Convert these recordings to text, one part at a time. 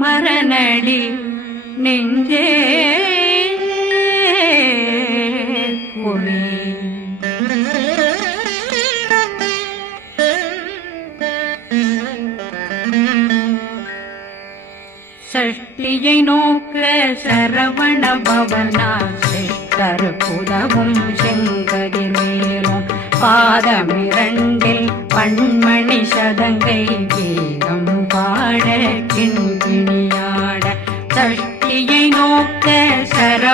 மரணடி நெஞ்சே குழி சஷ்டியை நோக்க சரவண பவனா சிஷ்டர் புதவும் மேலும் பாதமிரண்டில் பண்மணி சதங்கை கீதம் பாட கிண்கிணியாட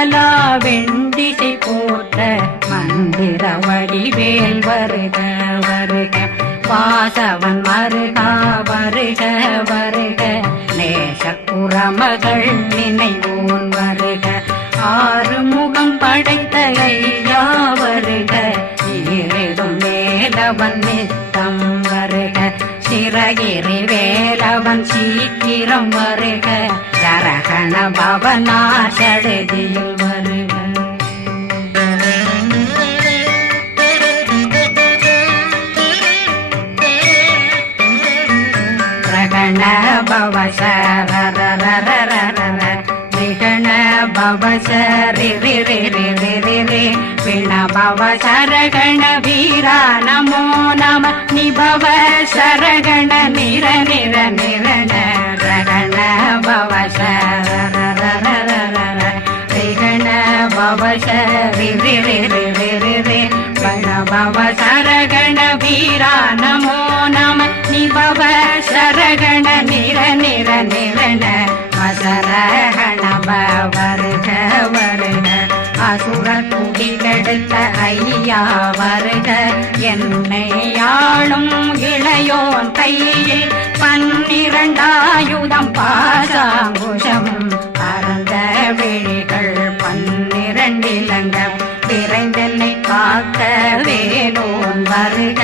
இந்திரன் வெண்டிசை போட்ட மந்திர வடிவேல் வருக வருக. வாசவன் மருகா வருக வருக. நேச குரமகள் நினைவோன் வருக. ஆறு முகம் படை சரகண பவனா சடுதியில் வருக ரகண பவ விகண பவ சரி சரகண வீரா நமோ நம நிபவ சரகண நிர நிர நிரண ரகண பவ பவ சரி சரகண வீரா நமோ நம நிபவ சரகண நிர நிர நிரண அசரகண வருக வருக அசுர குடிகெடுத்த ஐயா வருக என்னை ஆளும் இளையோன் கையில் பன்னிரண்டாயுதம் பாசாங்குஷம் பரந்த விழிகள் பன்னிரண்டிலங்க விரைந்தென்னை காக்க வேலோன் வருக.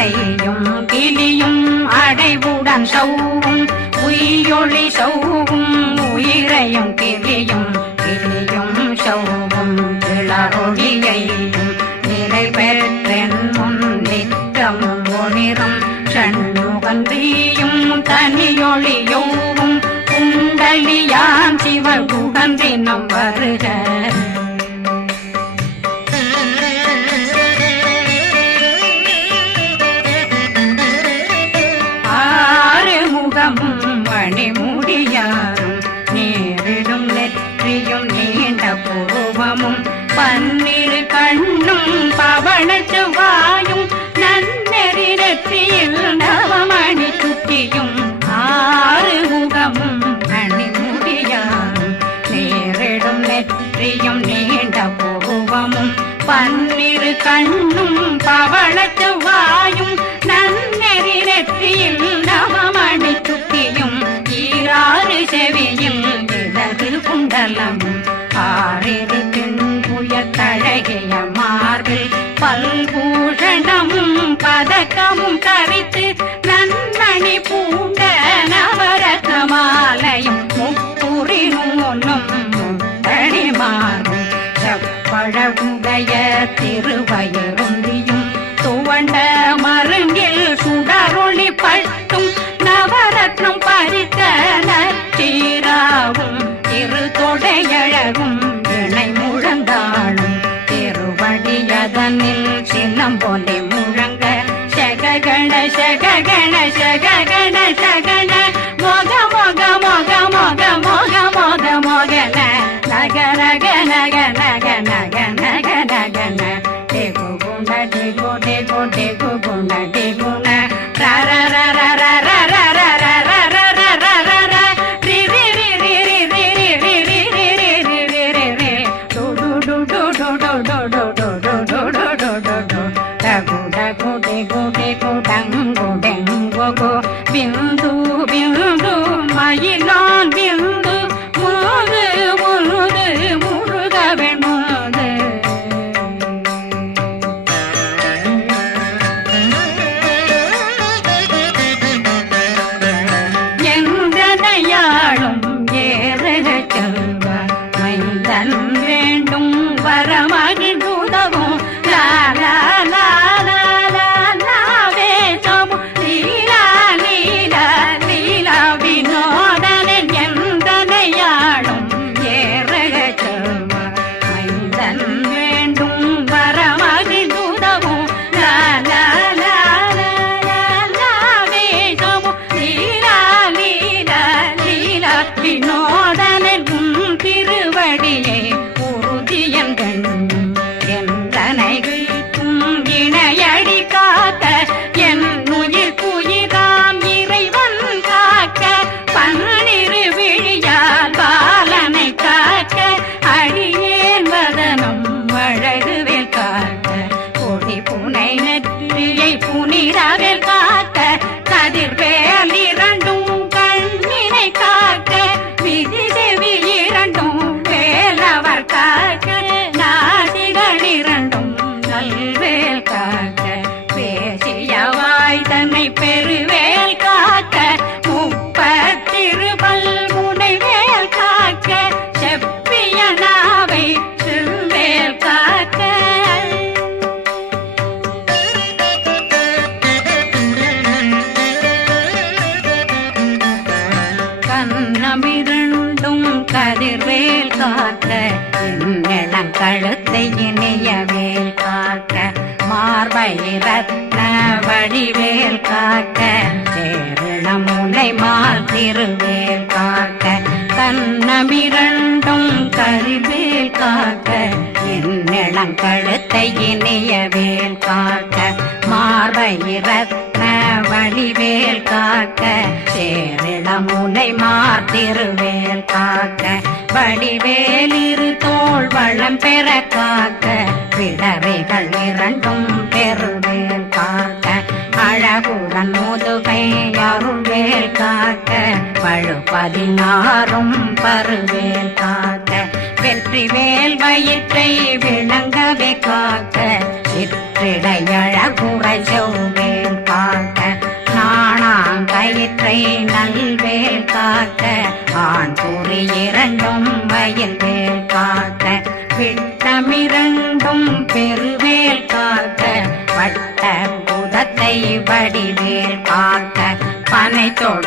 ஐயும் கிளியும் அடைவுடன் சௌவும் உயிரொளி சௌவும் உயிரையும் கிளியும் கிளியும் சௌவும் இளரொளியையும் நிலை பெற்றென் முன் நித்தம் ஒளிரும். சண்முகந்தியும் தனியொளியோவும் குண்டலியாம் சிவ குகந்தினம் வருக. கண்ணும் பவள செவ்வாயும் நன்னெறி நெற்றியில் நவமணி சுத்தியும் ஈராறு செவியும் இடது குண்டலமும் இரு வயருந்தியும் துவண்ட மருங்கில் சுடரொளி பட்டும். நவரத்னம் பறித்த நச்சீராவும் இரு தொடையழகும். இணை முழந்தாளும். திருவடியதனில் சின்னம் போலே முழங்க. சககண சககண சககண சகண மோக மோக மோக மோக மோக மோக மோகன. நகரக நகன. Ah, ah, ah. கண்ணை மாத்திருவேல் காக்க கண்ணமிரண்டும் கருவேல் காக்க என்னிடம் கழுத்தை இனியவேல் காக்க மார்பயிரத்ன வழிவேல் காக்க சேரிடம் உன்னை மாத்திருவேல் காக்க வழிவேலிரு தோல் வளம் பெற காக்க பிளவைகள் இரண்டும் பெறுவேல் அழகுடன் முதுகை அருள்வேல் காக்க பழு பதினாறும் பருவேல் காக்க. வெற்றி வேல் வயிற்றை விளங்கவே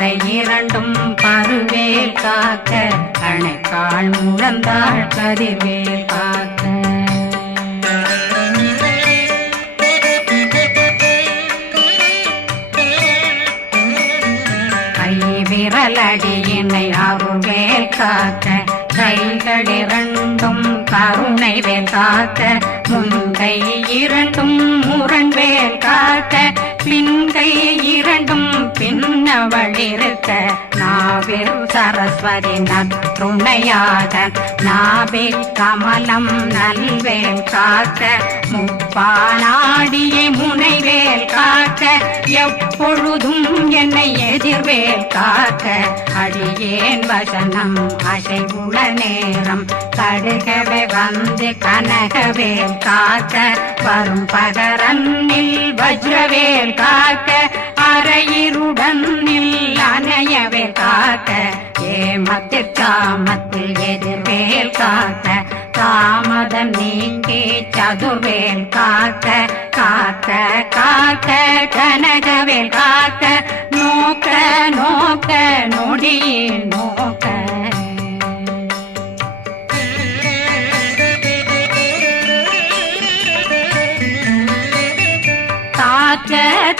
தலை இரண்டும் பருவேல் காக்க கணைக்கால் முழந்தாள் பதிவேல் காக்க. கை விரலடியினை அருவேல் காக்க கைகளிரண்டும் கருணை வேல் காக்க முந்தை இரண்டும் முரண் வேல் காக்க பின்கை இரண்டும் பின்னவளிருக்க நாவில் சரஸ்வதி நற்றுணையாக நாவில் கமலம் நல்வேல் காக்க முப்பானாடியை முனைவேல் காக்க எப்பொழுதும் என்னை எதிர்வேல் காக்க அடியேன் வசனம் அசைவுள நேரம் கடுகவே வந்து கனகவேல் காக்க வரும் பகரன்னில் வஜ்ரவேல் காக்க அரையிருடன் அணையவே காக்க. ஏமத்தில் காமத்தில் எதிர்வேல் காக்க தாமதம் நீக்கி சதுர்வேல் காக்க காக்க காக்க கனகவேல் காக்க. நோக்க நோக்க நொடியில் நோக்க.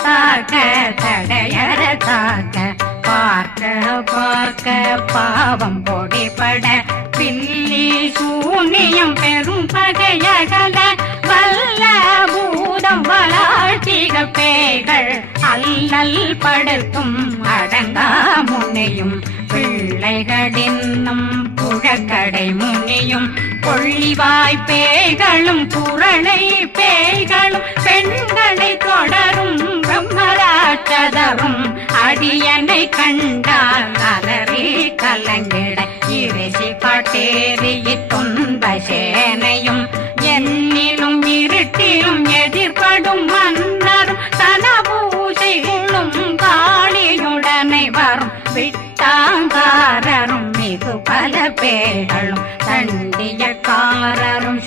தாக்க தடையர தாக்க. பார்க்க பார்க்க பாவம் பொடிபட. பில்லி சூனியம் பெரும் பகையகல. வல்ல பூதம் வளாட்டிக கார்த்திக பேய்கள். அல்லல் படுத்தும் அடங்கா முனையும். பிள்ளைகளின்னும் புழக்கடை முனியும். கொள்ளிவாய் பேய்களும் குரளை பேய்களும். பெண்களை தொடரும் பிரம்மராட்சதரும் அடியனை கண்டால் அலறி கலங்கிட. இறைசி காட்டேறி துன்ப சேனையும் என்னிலும் இருட்டிலும் எதிர்படும் மன்னரும் தனபூசைகளும் காளியுடனை வரும். விட்டாங்காரரும் மிகு பல பேர்களும் தண்டியக்காரரும்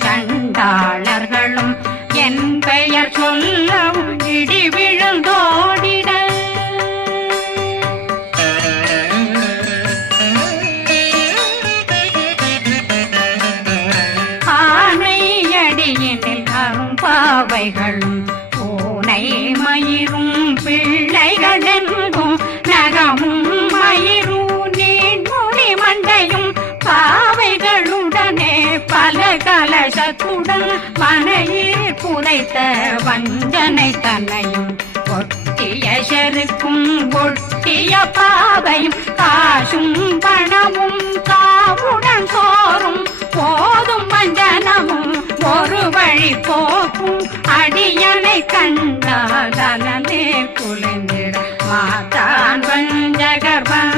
மனையில் வஞ்சனை தன்னையும் ஒட்டிய செருக்கும் ஒட்டிய பாவையும் காசும் பணமும் காவுடன் சோறும் போதும் வஞ்சனமும் ஒரு வழி போக்கும் அடியனை கண்டாதனே குளிந்திட மாதான் வஞ்சகர்வன்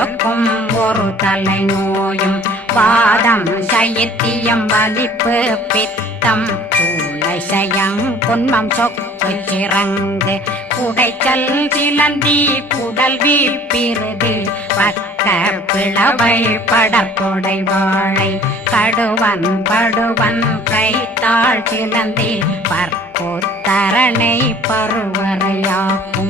கொடுக்கும் ஒரு தலை நோயும் பாதம் சைத்தியம் வலிப்பு பித்தம். சயம் பொன்மம் சொக்கு சிறங்கு குடைச்சல் சிலந்தி குடல் வீப்பிருது பக்க பிளவை படற்கொடை வாழை. கடுவன் படுவன் கைத்தாள் சிலந்தி. பற்போத்தரணை பருவரையாக்கும்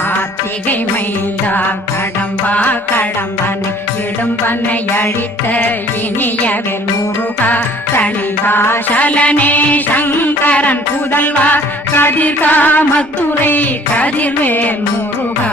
கார்த்திகை மைந்தா கடம்பா கடம்பனை இடும்பனை அழித்த இனியவர் முருகா தனிகாசலனே சங்கரன் புதல்வா கதிர்காமத்துறை கதிர்வேல் முருகா.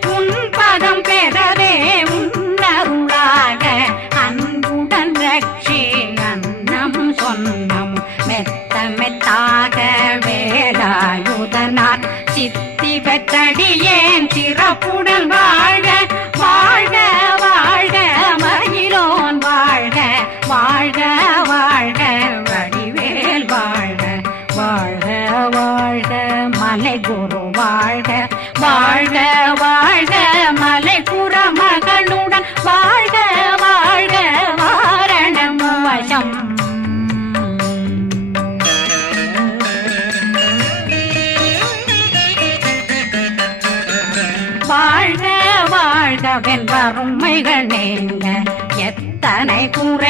அடியேன் சிறப்புடன்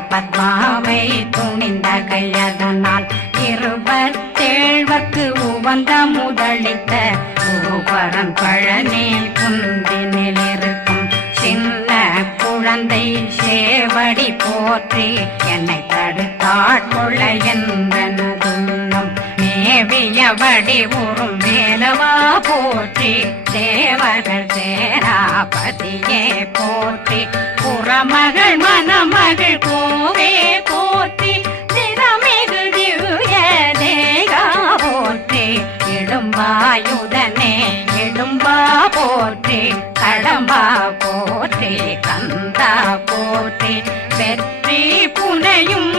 பத்மாவை துணிந்த கையதனால் இருபத்தேழ்வர்க்கு உவந்த முதலித்த ஊபரன் பழனி குந்தினில் இருக்கும் சின்ன குழந்தை சேவடி போற்றி என்னை தடுத்தாட்கொள்ள என்றனதுள்ளம். மேவியபடி உறும் வேலவா போற்றி. மகள் சேராபதியே போற்றி. புறமகள் மணமகள் கோவே போற்றி. திறமிகு திவ்ய தேகா போற்றி. இடும்பாயுதனே இடும்பா போற்றி. கடம்பா போற்றி கந்தா போற்றி. வெற்றி புனையும்